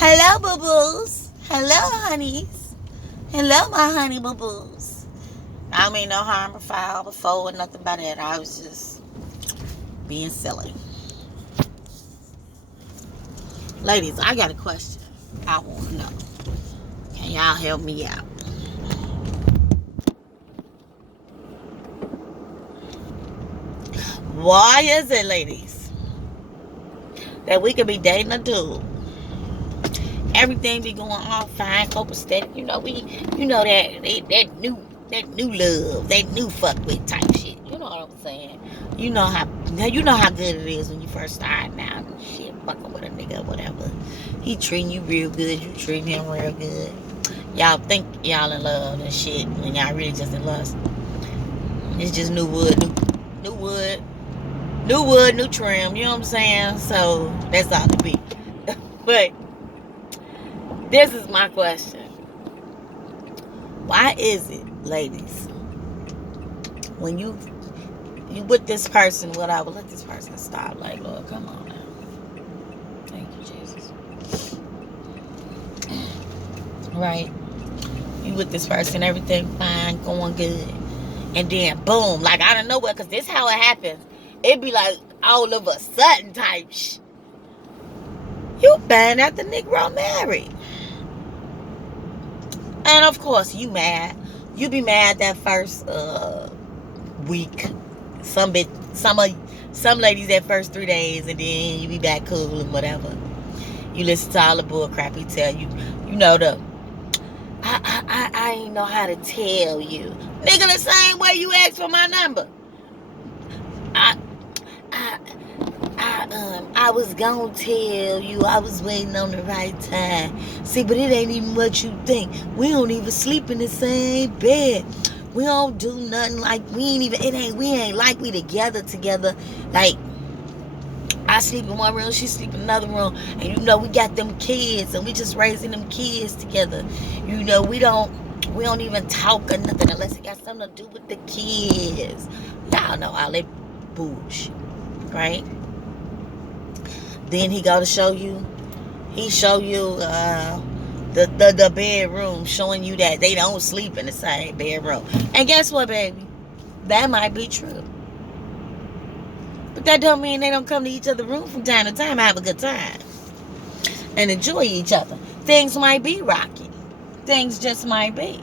Hello, boo-boos. Hello, honeys. Hello, my honey boo-boos. I don't mean no harm or foul before or nothing about that. I was just being silly. Ladies, I got a question. I want to know. Can y'all help me out? Why is it, ladies, that we could be dating a dude? Everything be going on fine, copacetic. That new love, that new fuck with type shit. You know what I'm saying? You know how good it is when you first start out and shit, fucking with a nigga or whatever. He treating you real good, you treating him real good. Y'all think y'all in love and shit, and y'all really just in lust. It's just new wood, new wood, new wood, new trim. You know what I'm saying? So that's all it be. But this is my question. Why is it, ladies, when you with this person, whatever, let this person stop. Like, Lord, come on now. Thank you, Jesus. Right? You with this person, everything fine, going good. And then, boom, like out of nowhere, because this how it happens. It be like all of a sudden type shit. You bang at the Negro married. And of course, you mad. You be mad that first week. Some ladies that first 3 days, and then you be back cool and whatever. You listen to all the bull crap he tell you. You know I ain't know how to tell you. Nigga, the same way you asked for my number. I I I was gonna tell you. I was waiting on the right time. See, but it ain't even what you think. We don't even sleep in the same bed. We don't do nothing like we ain't like we together. Like, I sleep in one room, she sleep in another room. And we got them kids and we just raising them kids together. We don't even talk or nothing unless it got something to do with the kids. Y'all know all that bullshit, right? Then he go to show you. He show you the bedroom, showing you that they don't sleep in the same bedroom. And guess what, baby? That might be true. But that don't mean they don't come to each other's room from time to time and have a good time and enjoy each other. Things might be rocky. Things just might be.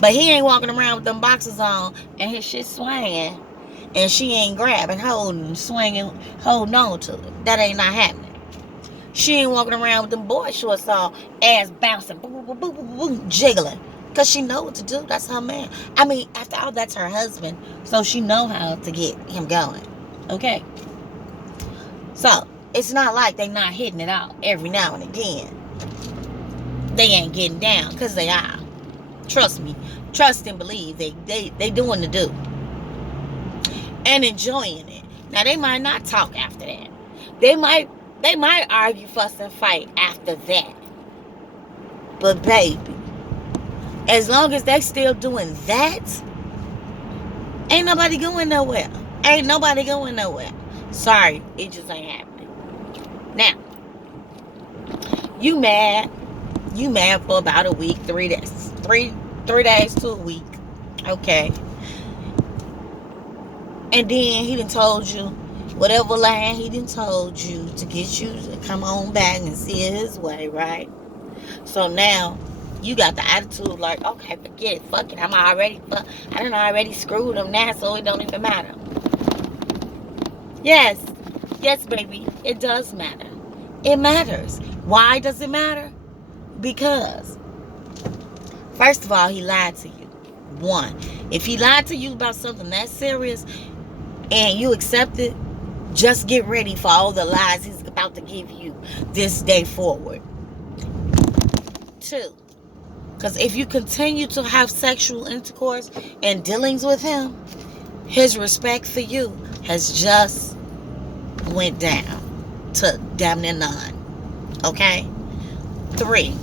But he ain't walking around with them boxes on and his shit swinging, and she ain't grabbing, holding, swinging, holding on to it. That ain't not happening. She ain't walking around with them boy shorts on, ass bouncing, boom, boom, boom, boom, boom, jiggling. Because she know what to do. That's her man. I mean, after all, that's her husband. So she know how to get him going. Okay? So, it's not like they not hitting it out every now and again. They ain't getting down, because they are. Trust me. Trust and believe. They doing the do. And enjoying it. Now, they might not talk after that. They might argue, fuss, and fight after that. But, baby, as long as they still doing that, ain't nobody going nowhere. Ain't nobody going nowhere. Sorry, it just ain't happening. Now, you mad. You mad for about a week, 3 days. Three days to a week. Okay. And then he done told you whatever line he done told you to get you to come on back and see it his way, right? So now you got the attitude like, okay, forget it, fuck it. I done already screwed him now, so it don't even matter. Yes, baby, it does matter. It matters. Why does it matter? Because, first of all, he lied to you. One, if he lied to you about something that serious and you accept it, just get ready for all the lies he's about to give you this day forward. Two, because if you continue to have sexual intercourse and dealings with him, his respect for you has just went down to damn near none. Okay? 3,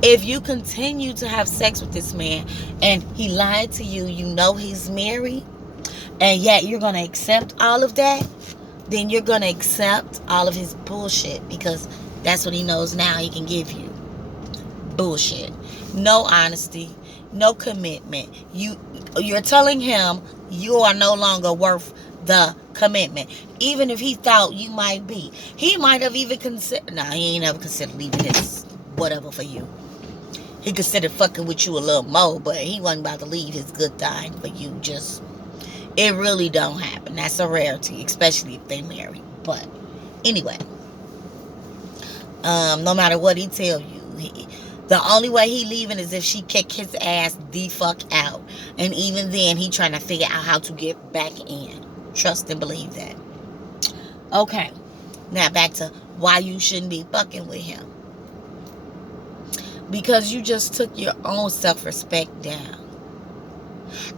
if you continue to have sex with this man and he lied to you, you know he's married, and yet you're going to accept all of that, then you're going to accept all of his bullshit, because that's what he knows now he can give you. Bullshit. No honesty, no commitment. You're telling him you are no longer worth the commitment. Even if he thought you might be. He might have even considered, he ain't never considered leaving his whatever for you. He considered fucking with you a little more, but he wasn't about to leave his good thing for you. Just, it really don't happen. That's a rarity, especially if they marry. But anyway, no matter what he tell you, the only way he leaving is if she kick his ass the fuck out. And even then, he trying to figure out how to get back in. Trust and believe that. Okay. Now back to why you shouldn't be fucking with him. Because you just took your own self-respect down.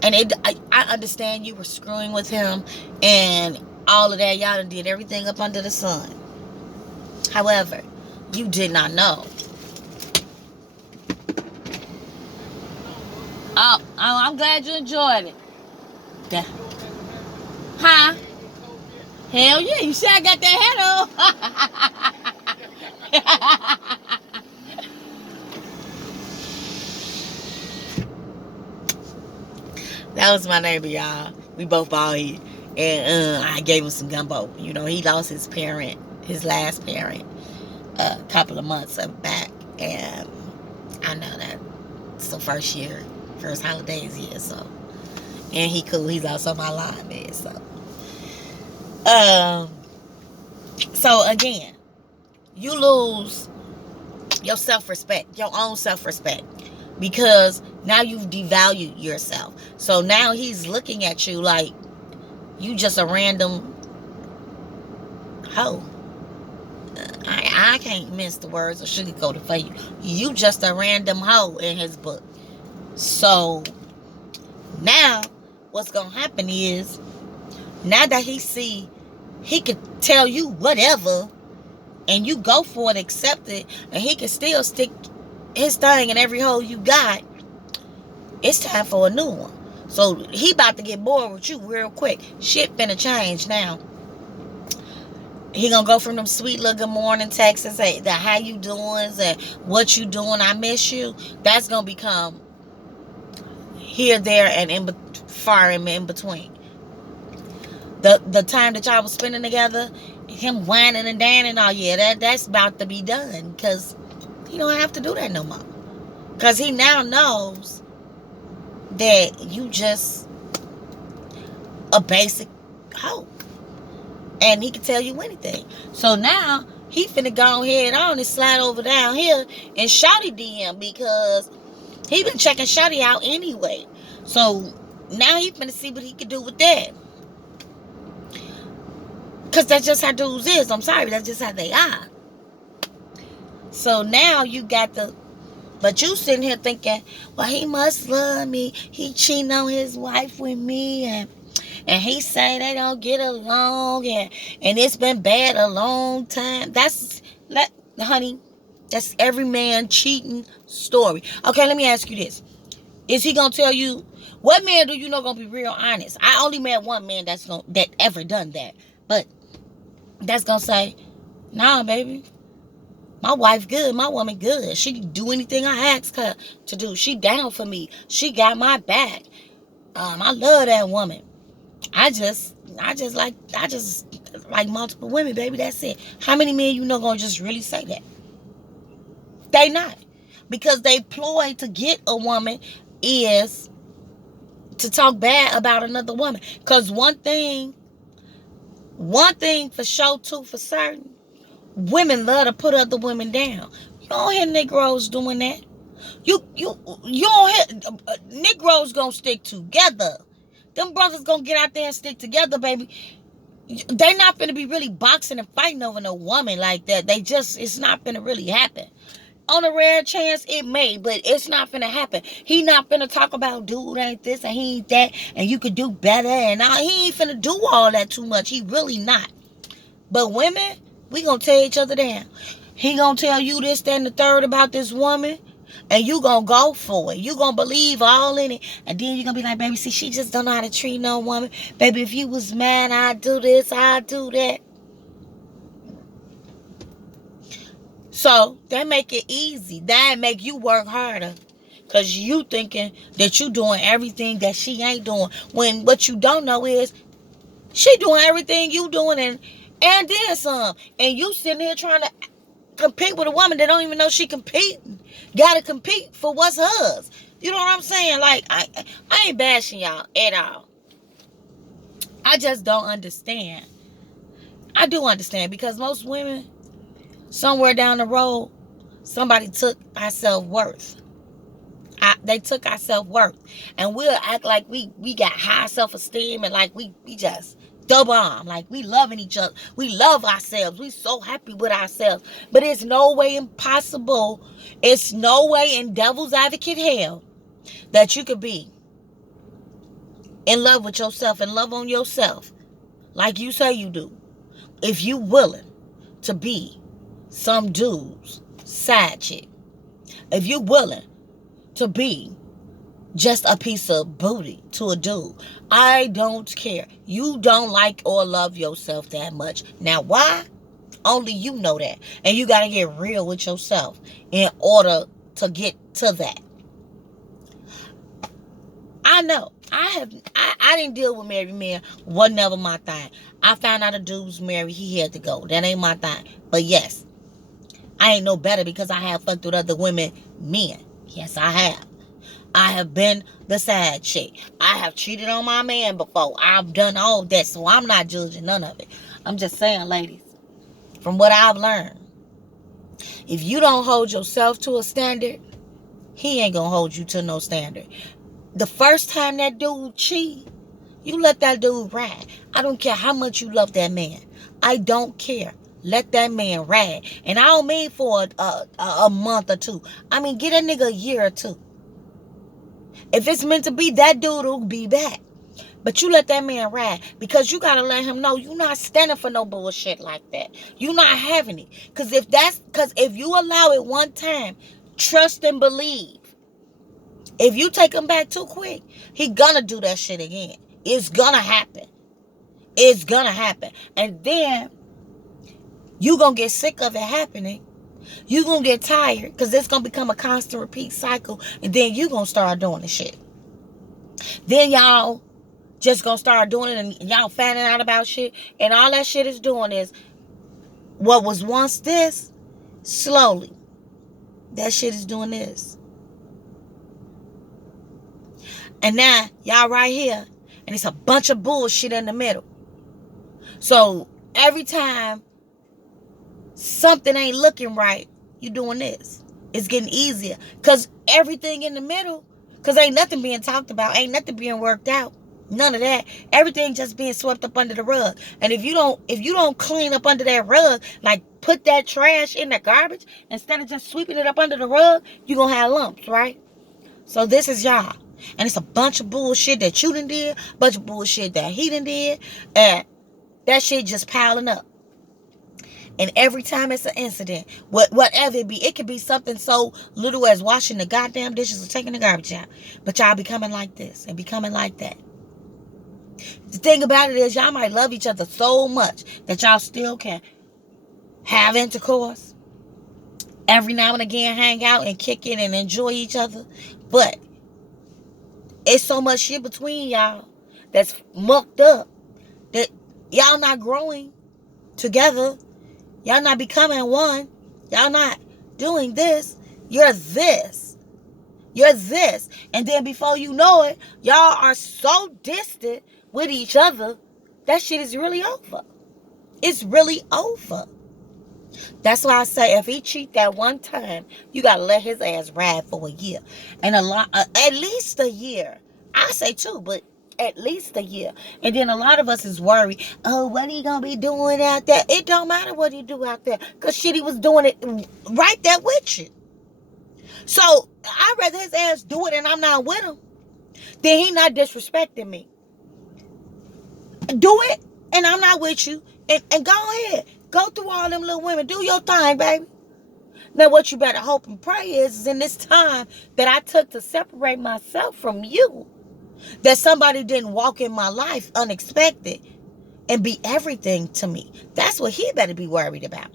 And I understand you were screwing with him and all of that. Y'all done did everything up under the sun. However, you did not know. Oh, I'm glad you enjoyed it. Yeah. Huh? Hell yeah, you see I got that hat on. That was my neighbor, y'all. We both bald head. And I gave him some gumbo. You know, he lost his last parent, a couple of months back. And I know that it's the first holidays year, so. And he cool. He's also my lineman, so. So again, you lose your self-respect, your own self-respect, because now you've devalued yourself. So now he's looking at you like you just a random hoe. I can't mince the words or sugarcoat it for you. You just a random hoe in his book. So now what's going to happen is, now that he could tell you whatever, and you go for it, accept it, and he can still stick his thing in every hole you got, it's time for a new one. So he about to get bored with you real quick. Shit finna change now. He gonna go from them sweet little good morning texts and say, the how you doing, and what you doing, I miss you. That's gonna become here, there, and far in between. The time that y'all was spending together, him whining and dining, oh yeah, that's about to be done, because he don't have to do that no more. Because he now knows that you just a basic hoe. And he can tell you anything. So now he finna go ahead on and slide over down here and Shawty DM, because he been checking Shawty out anyway. So now he finna see what he can do with that. Because that's just how dudes is. I'm sorry, that's just how they are. So now you got but you sitting here thinking, well, he must love me. He cheating on his wife with me, and he say they don't get along, and it's been bad a long time. Honey, that's every man cheating story. Okay, let me ask you this. Is he gonna tell you, what man do you know gonna be real honest? I only met one man that ever done that. But that's gonna say, nah, baby, my wife good, my woman good. She can do anything I ask her to do. She down for me. She got my back. I love that woman. I just like multiple women, baby. That's it. How many men you know gonna just really say that? They not. Because they ploy to get a woman is to talk bad about another woman. Because one thing for sure, too, for certain, women love to put other women down. You don't hear Negroes doing that. You don't hear Negroes gonna stick together. Them brothers gonna get out there and stick together, baby. They not finna be really boxing and fighting over no woman like that. It's not finna really happen. On a rare chance, it may, but it's not finna happen. He not finna talk about, dude ain't this and he ain't that, and you could do better, and he ain't finna do all that too much. He really not. But women, we gonna tear each other down. He gonna tell you this, that, and the third about this woman, And you gonna go for it. You gonna believe all in it. And then you gonna be like, baby, see, she just don't know how to treat no woman. Baby, if you was mad, I'd do this, I'd do that. So that make it easy. That make you work harder. Because you thinking that you doing everything that she ain't doing. When what you don't know is she doing everything you doing and then some. And you sitting here trying to compete with a woman that don't even know she competing. Gotta compete for what's hers. You know what I'm saying? Like, I ain't bashing y'all at all. I just don't understand. I do understand because most women, somewhere down the road, somebody took our self-worth. They took our self-worth. And we'll act like we got high self-esteem and like we just the bomb. Like we loving each other. We love ourselves. We so happy with ourselves. But it's no way impossible. It's no way in devil's advocate hell that you could be in love with yourself and love on yourself like you say you do. If you willing to be some dude's side chick. If you willing to be just a piece of booty to a dude. I don't care. You don't like or love yourself that much. Now, why? Only you know that. And you got to get real with yourself in order to get to that. I know. I didn't deal with married men. Was never my thing. I found out a dude was married. He had to go. That ain't my thing. But yes, I ain't no better because I have fucked with other women, men. Yes, I have. I have been the side chick. I have cheated on my man before. I've done all that, so I'm not judging none of it. I'm just saying, ladies, from what I've learned, if you don't hold yourself to a standard, he ain't gonna hold you to no standard. The first time that dude cheat, you let that dude ride. I don't care how much you love that man. I don't care. Let that man ride. And I don't mean for a month or two. I mean, get a nigga a year or two. If it's meant to be, that dude will be back. But you let that man ride because you got to let him know you're not standing for no bullshit like that. You're not having it. Because if you allow it one time, trust and believe. If you take him back too quick, he gonna do that shit again. It's gonna happen. It's gonna happen. And then you gonna get sick of it happening. You gonna get tired because it's gonna become a constant repeat cycle. And then you gonna start doing the shit. Then y'all just gonna start doing it and y'all finding out about shit. And all that shit is doing is what was once this, slowly, that shit is doing this. And now y'all right here. And it's a bunch of bullshit in the middle. So every time something ain't looking right, you doing this. It's getting easier. Because everything in the middle, because ain't nothing being talked about, ain't nothing being worked out. None of that. Everything just being swept up under the rug. And if you don't clean up under that rug, like put that trash in the garbage, instead of just sweeping it up under the rug, you're going to have lumps, right? So this is y'all. And it's a bunch of bullshit that you done did, a bunch of bullshit that he done did, and that shit just piling up. And every time it's an incident, whatever it be, it could be something so little as washing the goddamn dishes or taking the garbage out. But y'all becoming like this and becoming like that. The thing about it is y'all might love each other so much that y'all still can have intercourse. Every now and again hang out and kick it and enjoy each other. But it's so much shit between y'all that's mucked up that y'all not growing together. Y'all not becoming one. Y'all not doing this. You're this. You're this. And then before you know it, y'all are so distant with each other, that shit is really over. It's really over. That's why I say if he cheat that one time, you got to let his ass ride for a year. And at least a year. I say two, but at least a year. And then a lot of us is worried, oh, what are you going to be doing out there? It don't matter what you do out there. Because shit, he was doing it right there with you. So I'd rather his ass do it and I'm not with him than he not disrespecting me. Do it and I'm not with you. And go ahead. Go through all them little women. Do your thing, baby. Now, what you better hope and pray is in this time that I took to separate myself from you, that somebody didn't walk in my life unexpected and be everything to me. That's what he better be worried about.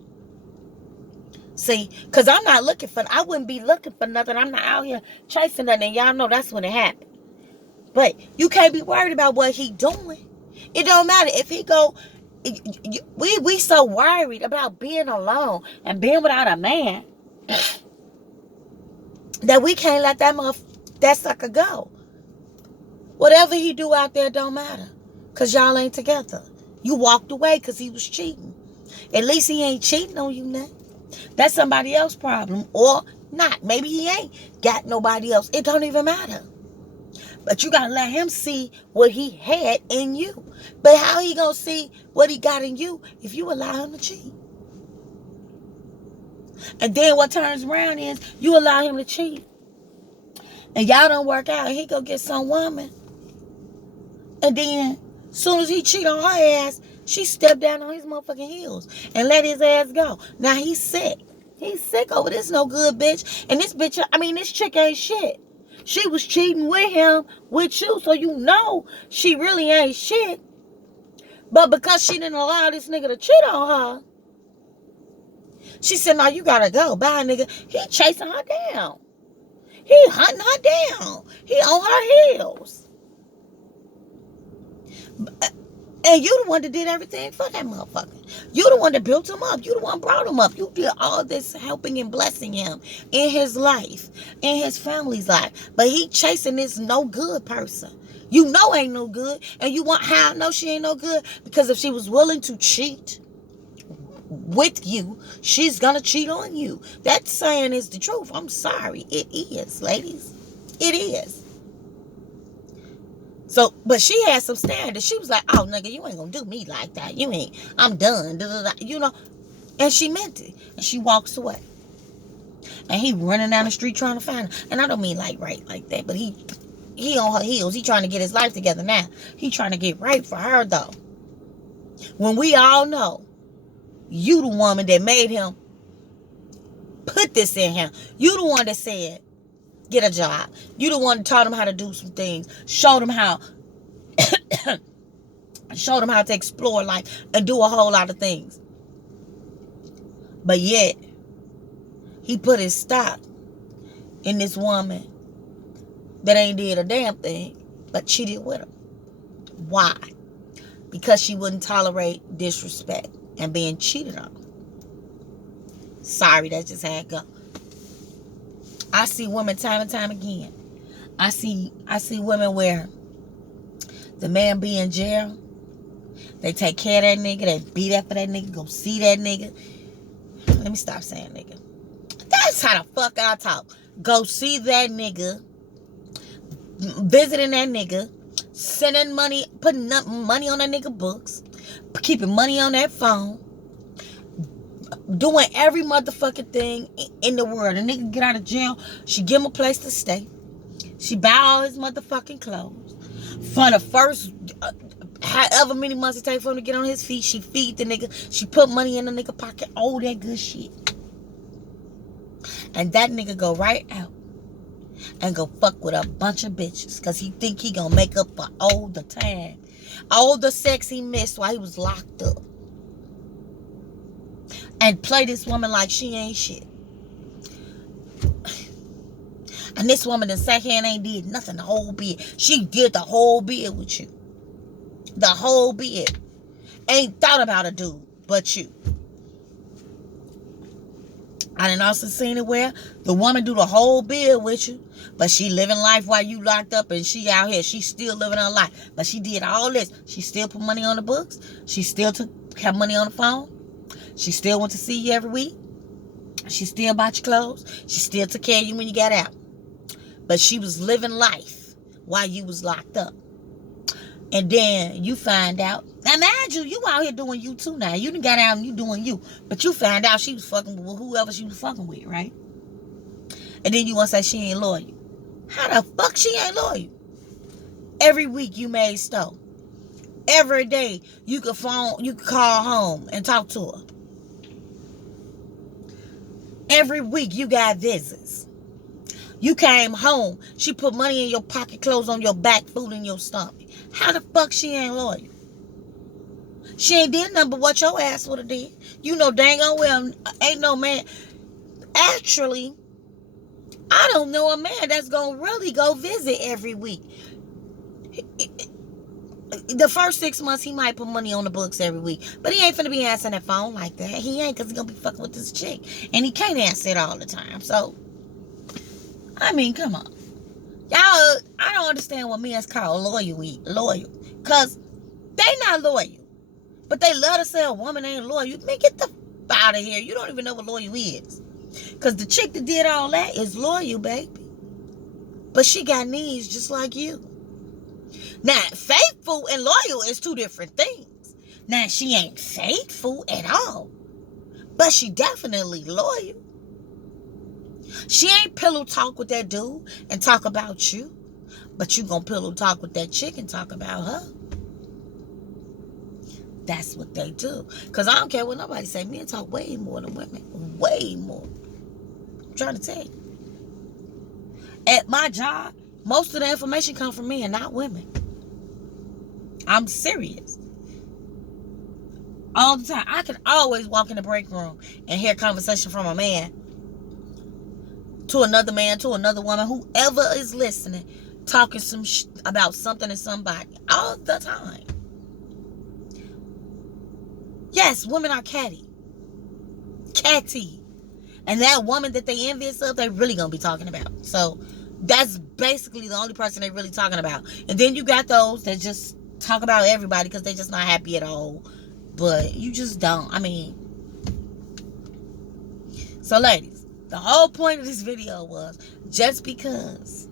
See, because I wouldn't be looking for nothing. I'm not out here chasing nothing. Y'all know that's when it happened. But you can't be worried about what he doing. It don't matter if he go. We so worried about being alone and being without a man that we can't let that sucker go. Whatever he do out there don't matter, because y'all ain't together. You walked away because he was cheating. At least he ain't cheating on you now. That's somebody else's problem, or not. Maybe he ain't got nobody else. It don't even matter. But you got to let him see what he had in you. But how he going to see what he got in you if you allow him to cheat? And then what turns around is you allow him to cheat. And y'all don't work out. And he go get some woman. And then soon as he cheat on her ass, she stepped down on his motherfucking heels and let his ass go. Now he's sick. He's sick over this no good bitch. And this chick ain't shit. She was cheating with him, with you, so you know she really ain't shit. But because she didn't allow this nigga to cheat on her, she said, no, you gotta go. Bye, nigga. He chasing her down. He hunting her down. He on her heels. And you the one that did everything for that motherfucker. You the one that built him up. You the one brought him up. You did all this helping and blessing him in his life, in his family's life. But he chasing this no good person. You know ain't no good. And you want how I know she ain't no good? Because if she was willing to cheat with you, she's gonna cheat on you. That saying is the truth. I'm sorry. It is, ladies. It is. So, but she had some standards. She was like, oh, nigga, you ain't gonna do me like that. You ain't, I'm done. You know, and she meant it. And she walks away. And he running down the street trying to find her. And I don't mean like right like that, but he on her heels. He trying to get his life together now. He trying to get right for her, though. When we all know, you the woman that made him put this in him. You the one that said, get a job. You the one that taught him how to do some things. Showed him how to explore life and do a whole lot of things. But yet, he put his stock in this woman that ain't did a damn thing, but cheated with him. Why? Because she wouldn't tolerate disrespect and being cheated on. Sorry, that's just how it go. I see women time and time again. I see women where the man be in jail. They take care of that nigga. They beat after that nigga. Go see that nigga. Let me stop saying nigga. That's how the fuck I talk. Go see that nigga. Visiting that nigga. Sending money. Putting money on that nigga books. Keeping money on that phone. Doing every motherfucking thing in the world. A nigga get out of jail. She give him a place to stay. She buy all his motherfucking clothes. For the first however many months it takes for him to get on his feet, she feed the nigga. She put money in the nigga pocket. All that good shit. And that nigga go right out and go fuck with a bunch of bitches. Because he think he gonna make up for all the time. All the sex he missed while he was locked up. And play this woman like she ain't shit. And this woman that sat here and ain't did nothing the whole bid. She did the whole bid with you. The whole bid. Ain't thought about a dude but you. I done also seen it where the woman do the whole bid with you, but she living life while you locked up, and she out here. She still living her life. But she did all this. She still put money on the books. She still have money on the phone. She still went to see you every week. She still bought your clothes. She still took care of you when you got out. But she was living life while you was locked up. And then you find out. Now, mind you out here doing you too now. You done got out and you doing you. But you found out she was fucking with whoever she was fucking with, right? And then you want to say she ain't loyal. How the fuck she ain't loyal? Every week you made stove. Every day you could call home and talk to her. Every week you got visits. You came home. She put money in your pocket, clothes on your back, food in your stomach. How the fuck she ain't loyal? She ain't did nothing but what your ass would have did. You know dang on well ain't no man. Actually, I don't know a man that's gonna really go visit every week. The first 6 months, he might put money on the books every week. But he ain't finna be answering that phone like that. He ain't, because he gonna be fucking with this chick. And he can't answer it all the time. So, I mean, come on. Y'all, I don't understand what men's call loyal. Because they not loyal. But they love to say a woman ain't loyal. Man, get the f out of here. You don't even know what loyal is. Because the chick that did all that is loyal, baby. But she got needs just like you. Now, faithful and loyal is two different things. Now, she ain't faithful at all. But she definitely loyal. She ain't pillow talk with that dude and talk about you. But you gonna pillow talk with that chick and talk about her. That's what they do. Because I don't care what nobody say. Men talk way more than women. Way more. I'm trying to tell you. At my job, most of the information comes from men, not women. I'm serious. All the time. I can always walk in the break room and hear conversation from a man to another man, to another woman, whoever is listening, talking some about something to somebody. All the time. Yes, women are catty. Catty. And that woman that they envious of, they really gonna be talking about. So that's basically the only person they really talking about. And then you got those that just talk about everybody because they're just not happy at all. But you just don't. I mean. So ladies, the whole point of this video was just because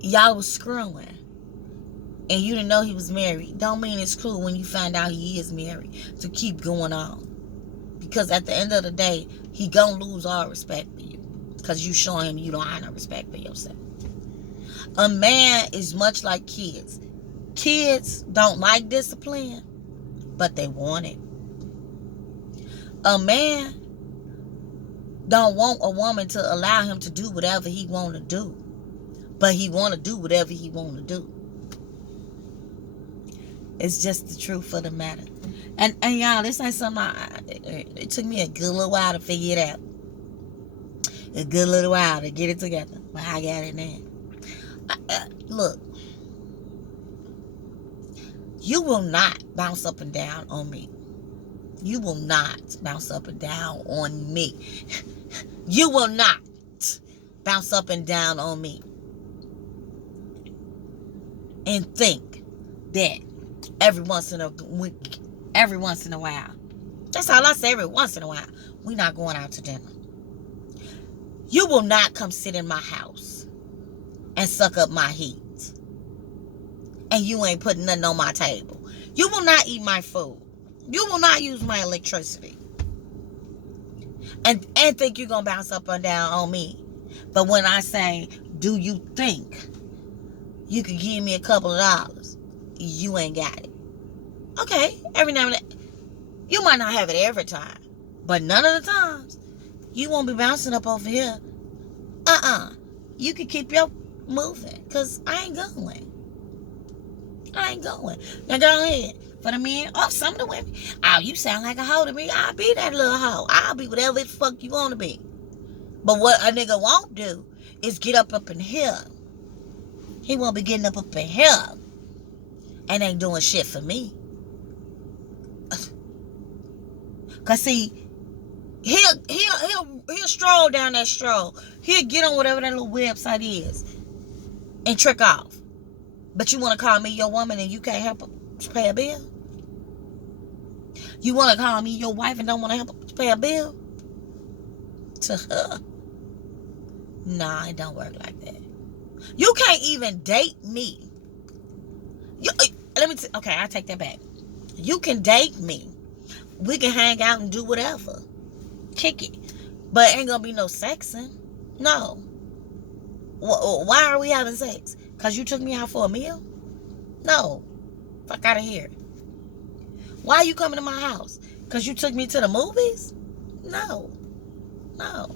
y'all was screwing and you didn't know he was married, don't mean it's cool when you find out he is married to keep going on. Because at the end of the day, he gonna lose all respect for you. Because you showing him you don't have no respect for yourself. A man is much like kids. Kids don't like discipline, but they want it. A man don't want a woman to allow him to do whatever he want to do, but he want to do whatever he want to do. It's just the truth of the matter. And y'all, this ain't something it took me a good little while to figure it out. A good little while to get it together. But I got it now. Look. You will not bounce up and down on me. You will not bounce up and down on me. You will not bounce up and down on me and think that every once in a while, that's all I say, every once in a while, we not going out to dinner. You will not come sit in my house and suck up my heat. And you ain't putting nothing on my table. You will not eat my food. You will not use my electricity. And think you're going to bounce up and down on me. But when I say, do you think you could give me a couple of dollars? You ain't got it. Okay, every now and then. You might not have it every time. But none of the times. You won't be bouncing up over here. You can keep your moving. Because I ain't going. Now go ahead. For the men, some of the women. Oh, you sound like a hoe to me. I'll be that little hoe. I'll be whatever the fuck you want to be. But what a nigga won't do is get up in here. He won't be getting up in here and ain't doing shit for me. Cause see, he'll stroll down that stroll. He'll get on whatever that little website is and trick off. But you want to call me your woman and you can't help her pay a bill? You want to call me your wife and don't want to help her pay a bill? To her? Nah, it don't work like that. You can't even date me. Okay, I take that back. You can date me. We can hang out and do whatever. Kick it. But ain't gonna be no sexing. No. Why are we having sex? Because you took me out for a meal? No. Fuck out of here. Why are you coming to my house? Because you took me to the movies? No. No.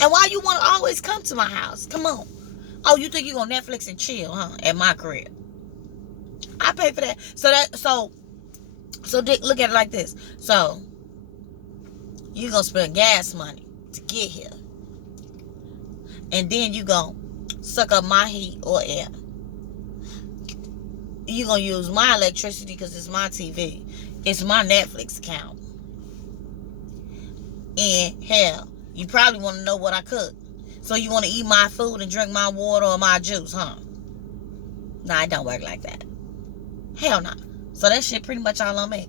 And why you want to always come to my house? Come on. Oh, you think you gonna Netflix and chill, huh? At my crib. I pay for that. So look at it like this. So you gonna spend gas money to get here. And then you gonna suck up my heat or air. You gonna use my electricity because it's my TV. It's my Netflix account. And hell, you probably want to know what I cook. So you want to eat my food and drink my water or my juice, huh? Nah, it don't work like that. Hell no. So that shit pretty much all on me.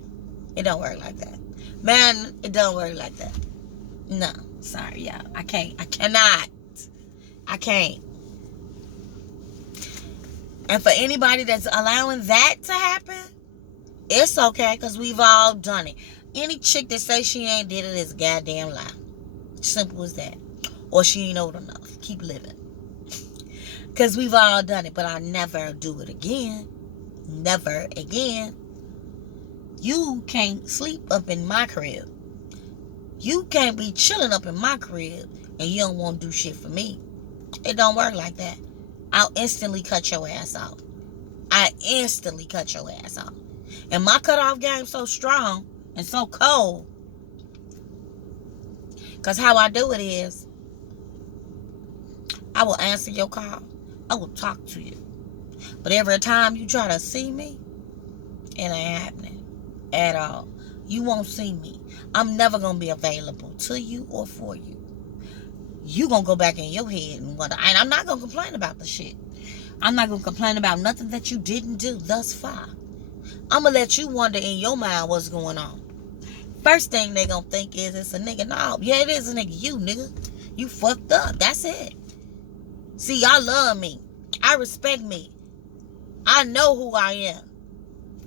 It don't work like that. Man, it don't work like that. No. Sorry, y'all. I can't. I cannot. I can't. And for anybody that's allowing that to happen, it's okay, because we've all done it. Any chick that says she ain't did it is a goddamn lie. Simple as that. Or she ain't old enough. Keep living. Because we've all done it, but I'll never do it again. Never again. You can't sleep up in my crib. You can't be chilling up in my crib and you don't want to do shit for me. It don't work like that. I'll instantly cut your ass off. I instantly cut your ass off. And my cutoff game's so strong and so cold. Because how I do it is, I will answer your call. I will talk to you. But every time you try to see me, it ain't happening at all. You won't see me. I'm never going to be available to you or for you. You going to go back in your head and wonder. And I'm not going to complain about the shit. I'm not going to complain about nothing that you didn't do thus far. I'm going to let you wonder in your mind what's going on. First thing they going to think is it's a nigga. No, yeah, it is a nigga. You, nigga. You fucked up. That's it. See, I love me. I respect me. I know who I am.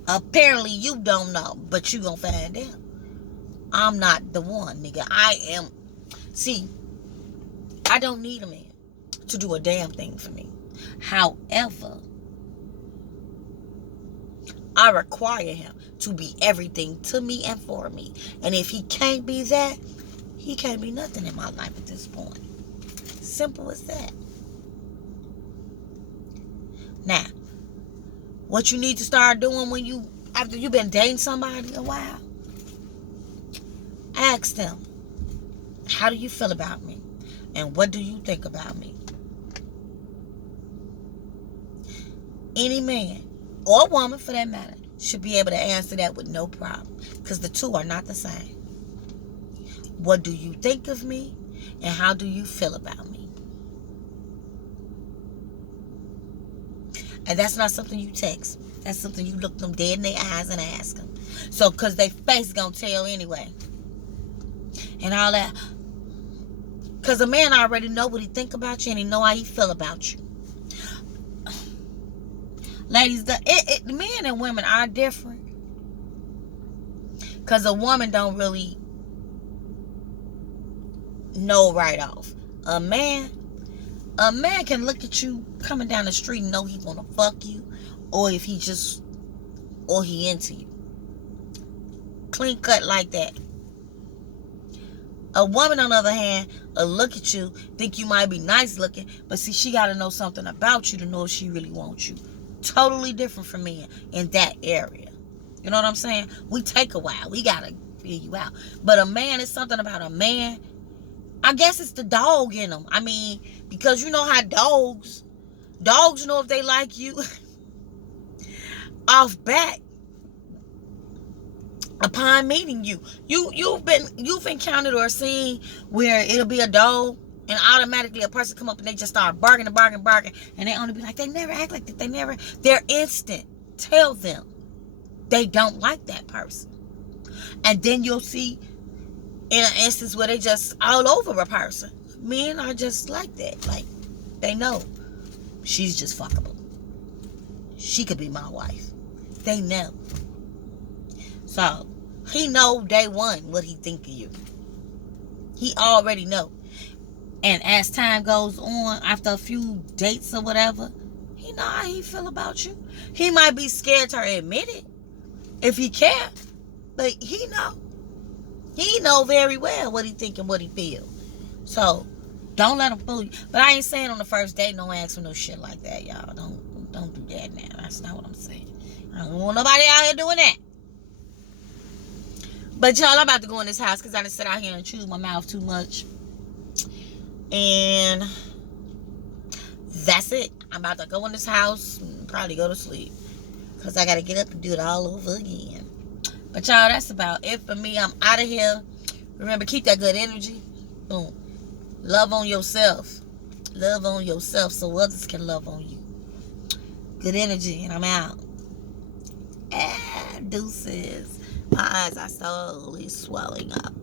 Apparently you don't know, but you gonna find out. I'm not the one, nigga. I am. See, I don't need a man to do a damn thing for me. However, I require him to be everything to me and for me. And if he can't be that, he can't be nothing in my life at this point. Simple as that. Now, what you need to start doing after you've been dating somebody a while, ask them, how do you feel about me? And what do you think about me? Any man, or woman for that matter, should be able to answer that with no problem. Because the two are not the same. What do you think of me? And how do you feel about me? And that's not something you text. That's something you look them dead in their eyes and ask them. So, because their face gonna tell anyway. And all that. Because a man already know what he think about you and he know how he feel about you. Ladies, men and women are different. Because a woman don't really know right off. A man can look at you coming down the street and know he wanna fuck you, or if he into you. Clean cut like that. A woman, on the other hand, will look at you, think you might be nice looking, but see, she gotta know something about you to know if she really wants you. Totally different from men in that area. You know what I'm saying? We take a while. We gotta feel you out. But a man, is something about a man. I guess it's the dog in them. I mean, because you know how dogs know if they like you off bat upon meeting you. You've encountered or seen where it'll be a dog and automatically a person come up and they just start barking, and they only be like, they never act like that. Their instinct tell them they don't like that person. And then you'll see in an instance where they just all over a person. Men are just like that. Like, they know she's just fuckable. She could be my wife. They know. So, he know day one what he think of you. He already know. And as time goes on, after a few dates or whatever, he know how he feel about you. He might be scared to admit it if he can, but he know. He know very well what he think and what he feel. So don't let him fool you. But I ain't saying on the first date don't ask for no shit like that, y'all. Don't do that now. That's not what I'm saying. I don't want nobody out here doing that. But y'all, I'm about to go in this house because I done sit out here and chew my mouth too much. And that's it. I'm about to go in this house and probably go to sleep because I got to get up and do it all over again. But y'all, that's about it for me. I'm out of here. Remember, keep that good energy. Boom. Love on yourself. Love on yourself so others can love on you. Good energy, and I'm out. Deuces. My eyes are slowly swelling up.